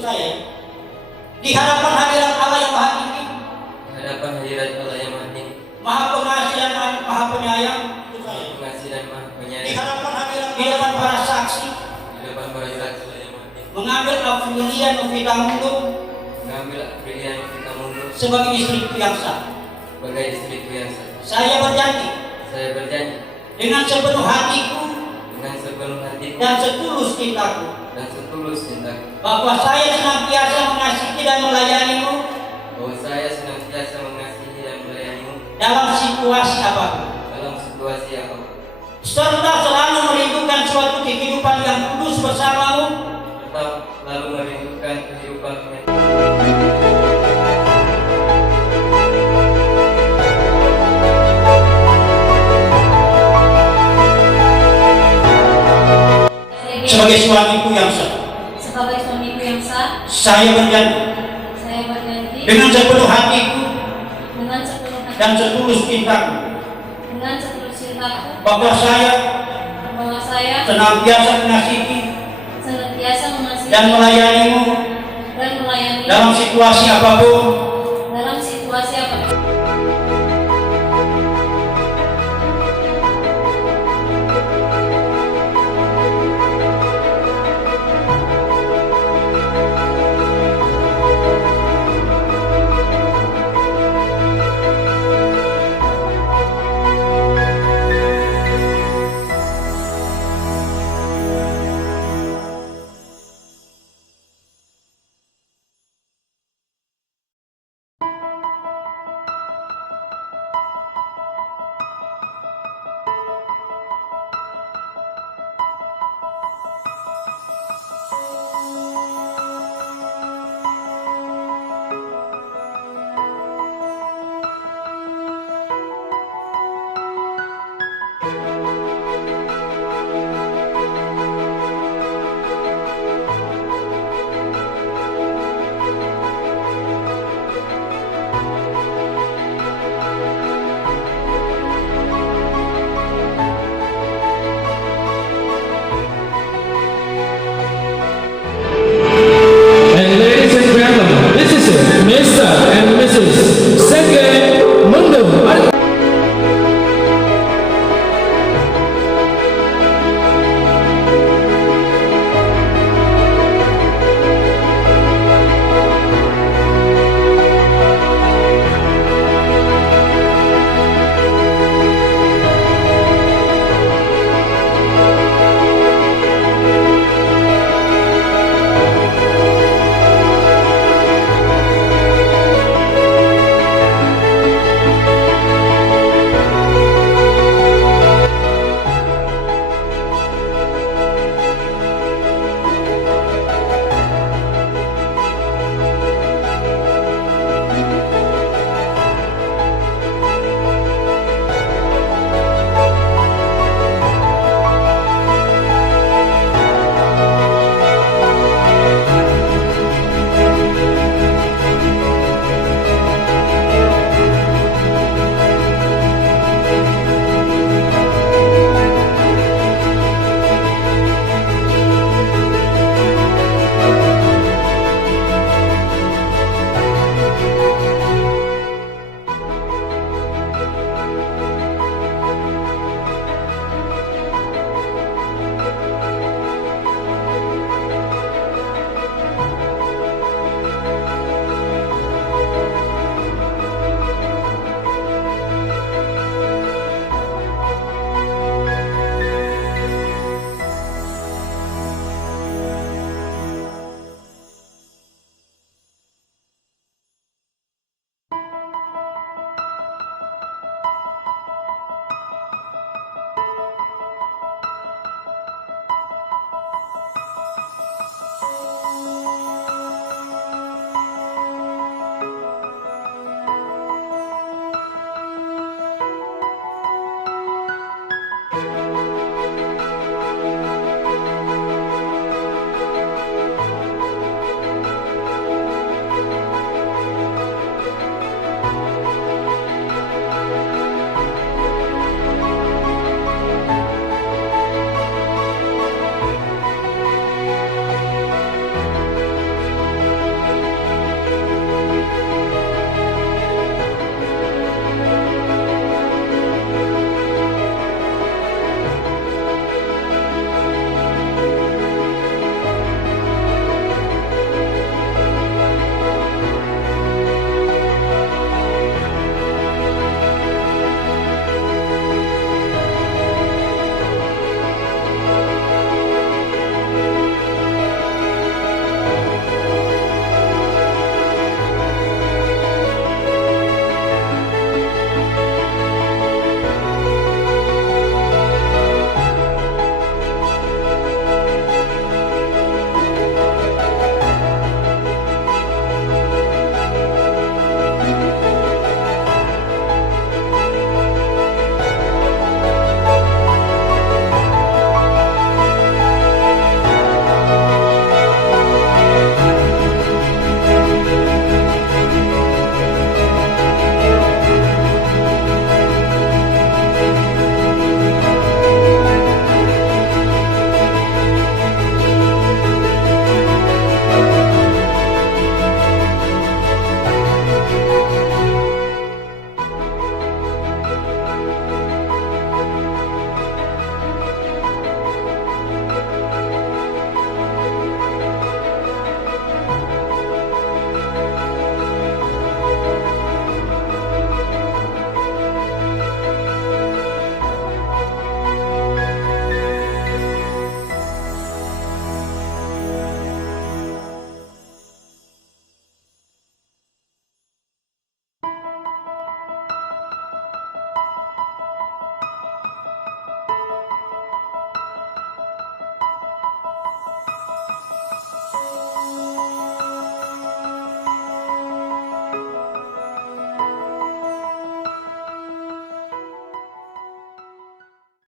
Itu saya. Di hadapan hadirat Allah yang Maha Tinggi, di hadapan hadirat Allah yang Maha Tinggi, Maha Pengasih dan Maha Penyayang. Itu saya. pengasih dan Maha Di Penyayang, hadapan hadirat, di depan para saksi, di depan para saksi Allah yang Maha Tinggi, mengambil Afrilian Novita Mundo mengambil pilihan kita mundur sebagai istriku yang sah. sebagai istriku yang sah. Saya berjanji Saya berjanji dengan sepenuh hatiku dengan sepenuh hatiku dan setulus cintaku dan setulus cintaku bahwa saya senantiasa mengasihi dan melayanimu bahwa saya senantiasa mengasihi dan melayanimu dalam situasi apapun, dalam situasi apapun, serta selalu merindukan suatu kehidupan yang kudus bersamamu. tetap lalu merindukan kehidupan yang Sebagai suamiku yang sah, sebagai suamiku yang sah, saya berjanji saya berjanji dengan sepenuh hatiku dengan sepenuh hati dan setulus cintaku dengan setulus cintaku bahwa saya bahwa saya senantiasa mengasihi senantiasa mengasihi dan melayanimu dan melayani dalam situasi apapun,